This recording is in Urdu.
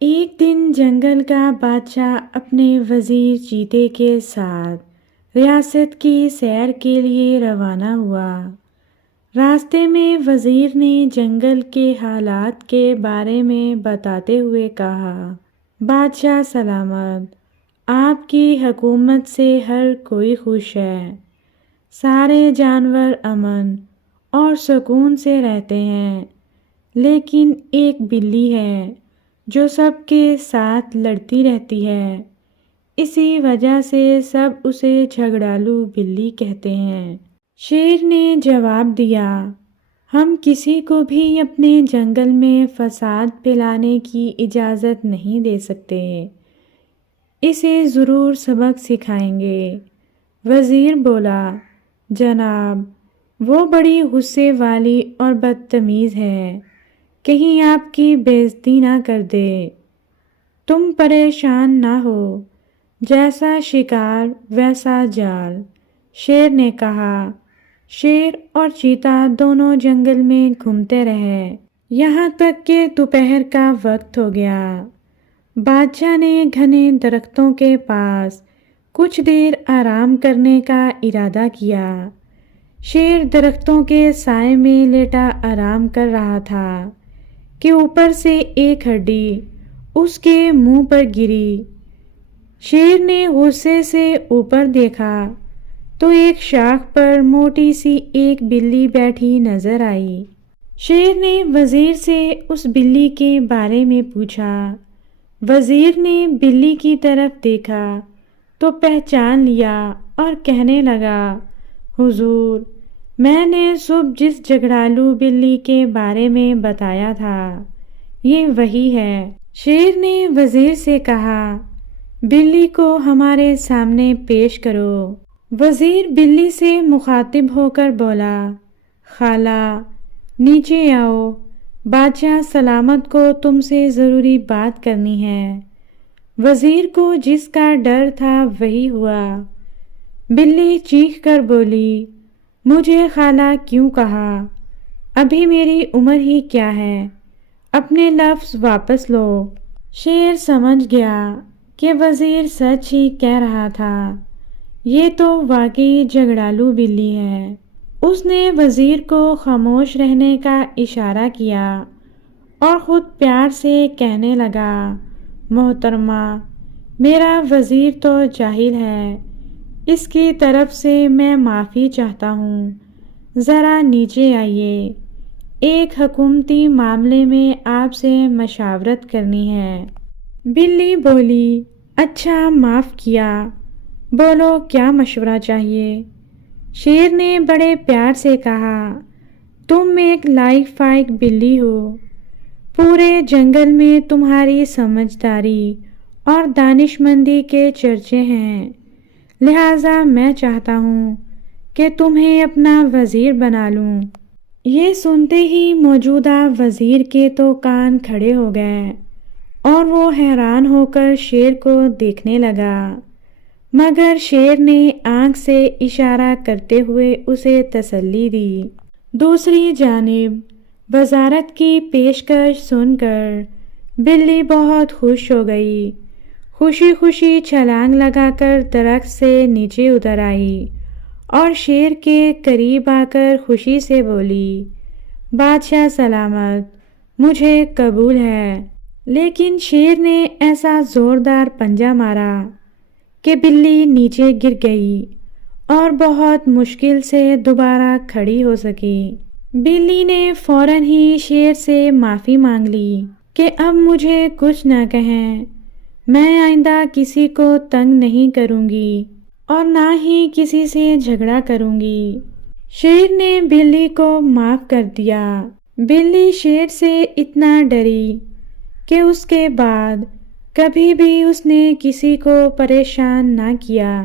ایک دن جنگل کا بادشاہ اپنے وزیر چیتے کے ساتھ ریاست کی سیر کے لیے روانہ ہوا۔ راستے میں وزیر نے جنگل کے حالات کے بارے میں بتاتے ہوئے کہا، بادشاہ سلامت، آپ کی حکومت سے ہر کوئی خوش ہے، سارے جانور امن اور سکون سے رہتے ہیں، لیکن ایک بلی ہے جو سب کے ساتھ لڑتی رہتی ہے، اسی وجہ سے سب اسے جھگڑالو بلی کہتے ہیں۔ شیر نے جواب دیا، ہم کسی کو بھی اپنے جنگل میں فساد پھیلانے کی اجازت نہیں دے سکتے، اسے ضرور سبق سکھائیں گے۔ وزیر بولا، جناب، وہ بڑی غصے والی اور بدتمیز ہے، کہیں آپ کی بے عزتی نہ کر دے۔ تم پریشان نہ ہو، جیسا شکار ویسا جال، شیر نے کہا۔ شیر اور چیتا دونوں جنگل میں گھومتے رہے، یہاں تک کہ دوپہر کا وقت ہو گیا۔ بادشاہ نے گھنے درختوں کے پاس کچھ دیر آرام کرنے کا ارادہ کیا۔ شیر درختوں کے سائے میں لیٹا آرام کر رہا تھا کہ اوپر سے ایک ہڈی اس کے منہ پر گری۔ شیر نے غصے سے اوپر دیکھا تو ایک شاخ پر موٹی سی ایک بلی بیٹھی نظر آئی۔ شیر نے وزیر سے اس بلی کے بارے میں پوچھا۔ وزیر نے بلی کی طرف دیکھا تو پہچان لیا اور کہنے لگا، حضور، میں نے صبح جس جھگڑالو بلی کے بارے میں بتایا تھا، یہ وہی ہے۔ شیر نے وزیر سے کہا، بلی کو ہمارے سامنے پیش کرو۔ وزیر بلی سے مخاطب ہو کر بولا، خالہ، نیچے آؤ، بادشاہ سلامت کو تم سے ضروری بات کرنی ہے۔ وزیر کو جس کا ڈر تھا وہی ہوا۔ بلی چیخ کر بولی، مجھے خالہ کیوں کہا؟ ابھی میری عمر ہی کیا ہے، اپنے لفظ واپس لو۔ شیر سمجھ گیا کہ وزیر سچ ہی کہہ رہا تھا، یہ تو واقعی جھگڑالو بلی ہے۔ اس نے وزیر کو خاموش رہنے کا اشارہ کیا اور خود پیار سے کہنے لگا، محترمہ، میرا وزیر تو جاہل ہے، اس کی طرف سے میں معافی چاہتا ہوں، ذرا نیچے آئیے، ایک حکومتی معاملے میں آپ سے مشاورت کرنی ہے۔ بلی بولی، اچھا، معاف کیا، بولو کیا مشورہ چاہیے؟ شیر نے بڑے پیار سے کہا، تم ایک لائق فائق بلی ہو، پورے جنگل میں تمہاری سمجھداری اور دانش مندی کے چرچے ہیں، لہٰذا میں چاہتا ہوں کہ تمہیں اپنا وزیر بنا لوں۔ یہ سنتے ہی موجودہ وزیر کے تو کان کھڑے ہو گئے اور وہ حیران ہو کر شیر کو دیکھنے لگا، مگر شیر نے آنکھ سے اشارہ کرتے ہوئے اسے تسلی دی۔ دوسری جانب وزارت کی پیشکش سن کر بلی بہت خوش ہو گئی، خوشی خوشی چھلانگ لگا کر درخت سے نیچے اتر آئی اور شیر کے قریب آ کر خوشی سے بولی، بادشاہ سلامت، مجھے قبول ہے۔ لیکن شیر نے ایسا زوردار پنجہ مارا کہ بلی نیچے گر گئی اور بہت مشکل سے دوبارہ کھڑی ہو سکی۔ بلی نے فوراً ہی شیر سے معافی مانگ لی کہ اب مجھے کچھ نہ کہیں، میں آئندہ کسی کو تنگ نہیں کروں گی اور نہ ہی کسی سے جھگڑا کروں گی۔ شیر نے بلی کو معاف کر دیا۔ بلی شیر سے اتنا ڈری کہ اس کے بعد کبھی بھی اس نے کسی کو پریشان نہ کیا۔